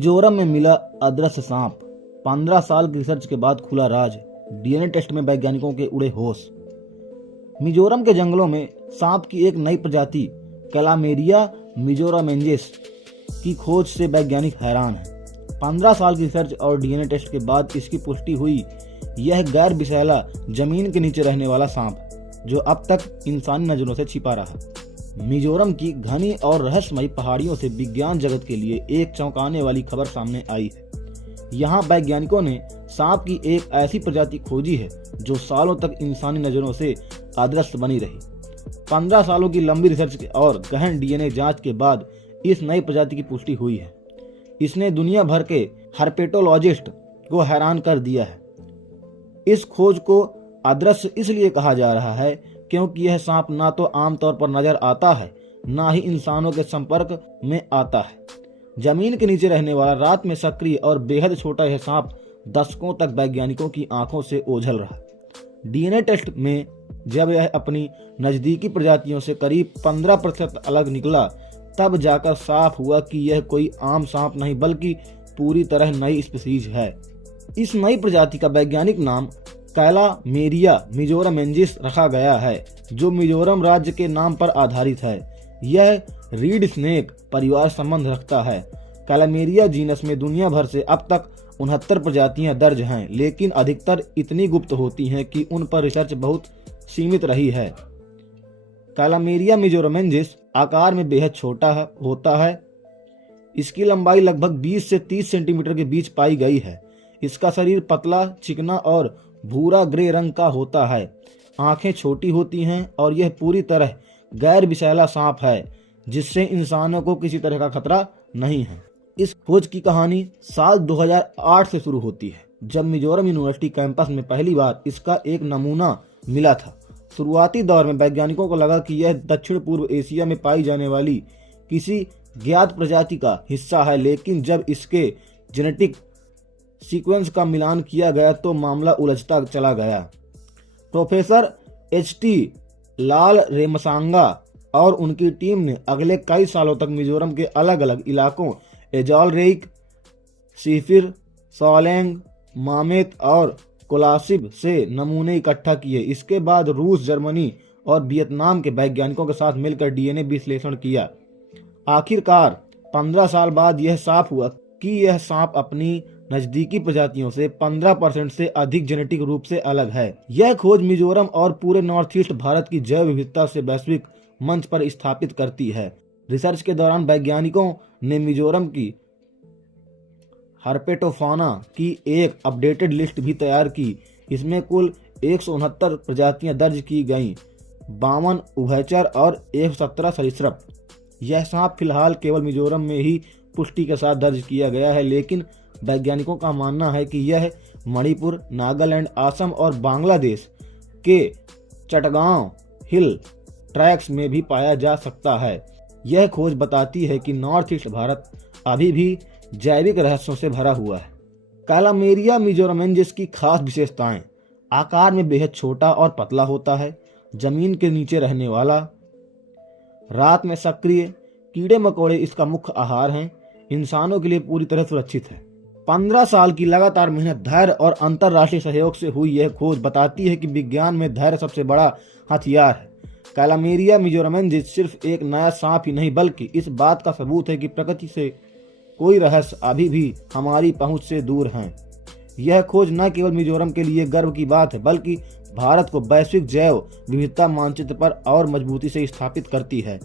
मिजोरम में मिला अदृश्य सांप। 15 साल की रिसर्च के बाद खुला राज। डीएनए टेस्ट में वैज्ञानिकों के उड़े होश। मिजोरम के जंगलों में सांप की एक नई प्रजाति कैलामेरिया मिजोरमेंजिस की खोज से वैज्ञानिक हैरान हैं। 15 साल की रिसर्च और डीएनए टेस्ट के बाद इसकी पुष्टि हुई। यह गैर विषैला जमीन के नीचे रहने वाला सांप जो अब तक इंसानी नजरों से छिपा रहा। मिजोरम की घनी और रहस्यमयी पहाड़ियों से विज्ञान जगत के लिए एक चौंकाने वाली खबर सामने आई है। यहाँ वैज्ञानिकों ने सांप की एक ऐसी प्रजाति खोजी है जो सालों तक इंसानी नजरों से अदृश्य बनी रही। 15 सालों की लंबी रिसर्च और गहन डीएनए जांच के बाद इस नई प्रजाति की पुष्टि हुई है। इसने दुनिया भर के हर्पेटोलॉजिस्ट को हैरान कर दिया है। इस खोज को अदृश्य इसलिए कहा जा रहा है क्योंकि यह सांप ना तो आमतौर पर नजर आता है, ना ही इंसानों के संपर्क में आता है। जमीन के नीचे रहने वाला, रात में सक्रिय और बेहद छोटा यह सांप दशकों तक वैज्ञानिकों की आंखों से ओझल रहा। डीएनए टेस्ट में जब यह अपनी नजदीकी प्रजातियों से करीब 15% अलग निकला, तब जाकर साफ हुआ कि यह कोई आम सांप नहीं बल्कि पूरी तरह नई स्पीशीज है। इस नई प्रजाति का वैज्ञानिक नाम कैलामेरिया मिजोरमेंजिस रखा गया है, जो मिजोरम राज्य के नाम पर आधारित है। यह रीड स्नेक परिवार संबंध रखता है। कैलामेरिया जीनस में दुनिया भर से अब तक 69 प्रजातियां दर्ज हैं, लेकिन अधिकतर इतनी गुप्त होती हैं कि उन पर रिसर्च बहुत सीमित रही है। कैलामेरिया मिजोरमेंजिस आकार में बेहद छोटा होता है। इसकी लंबाई लगभग 20 से 30 सेंटीमीटर के बीच पाई गई है। इसका शरीर पतला, चिकना और भूरा ग्रे रंग का होता है। आंखें छोटी होती हैं और यह पूरी तरह गैर विषैला सांप है, जिससे इंसानों को किसी तरह का खतरा नहीं है। इस खोज की कहानी साल 2008 से शुरू होती है, जब मिजोरम यूनिवर्सिटी कैंपस में पहली बार इसका एक नमूना मिला था। शुरुआती दौर में वैज्ञानिकों को लगा कि यह दक्षिण पूर्व एशिया में पाई जाने वाली किसी ज्ञात प्रजाति का हिस्सा है, लेकिन जब इसके जेनेटिक सीक्वेंस का मिलान किया गया तो मामला उलझता चला गया। प्रोफेसर एच.टी. लाल रेमसांगा और उनकी टीम ने अगले कई सालों तक मिजोरम के अलग अलग इलाकों एजॉलरेइक, सीफिर, सॉलेंग, मामेत और कोलासिब से नमूने इकट्ठा किए। इसके बाद रूस, जर्मनी और वियतनाम के वैज्ञानिकों के साथ मिलकर डीएनए विश्लेषण किया। आखिरकार 15 साल बाद यह साफ हुआ कि यह सांप अपनी नजदीकी प्रजातियों से 15% से अधिक जेनेटिक रूप से अलग है। यह खोज मिजोरम और पूरे नॉर्थ ईस्ट भारत की जैव विविधता से वैश्विक मंच पर स्थापित करती है। रिसर्च के दौरान वैज्ञानिकों ने मिजोरम की हर्पेटोफाना की एक अपडेटेड लिस्ट भी तैयार की। इसमें कुल 169 प्रजातियां दर्ज की गईं, 52 उभयचर और 117 सरीसृप। यह सांप फिलहाल केवल मिजोरम में ही पुष्टि के साथ दर्ज किया गया है, लेकिन वैज्ञानिकों का मानना है कि यह मणिपुर, नागालैंड, असम और बांग्लादेश के चटगांव हिल ट्रैक्स में भी पाया जा सकता है। यह खोज बताती है कि नॉर्थ ईस्ट भारत अभी भी जैविक रहस्यों से भरा हुआ है। कैलामेरिया मिजोरमेंजिस की खास विशेषताएं: आकार में बेहद छोटा और पतला होता है, जमीन के नीचे रहने वाला, रात में सक्रिय, कीड़े मकोड़े इसका मुख्य आहार हैं, इंसानों के लिए पूरी तरह सुरक्षित है। 15 साल की लगातार मेहनत, धैर्य और अंतर्राष्ट्रीय सहयोग से हुई यह खोज बताती है कि विज्ञान में धैर्य सबसे बड़ा हथियार है। कैलामेरिया मिजोरमेंजिस सिर्फ एक नया सांप ही नहीं बल्कि इस बात का सबूत है कि प्रकृति से कोई रहस्य अभी भी हमारी पहुंच से दूर है। यह खोज न केवल मिजोरम के लिए गर्व की बात है बल्कि भारत को वैश्विक जैव विविधता मानचित्र पर और मजबूती से स्थापित करती है।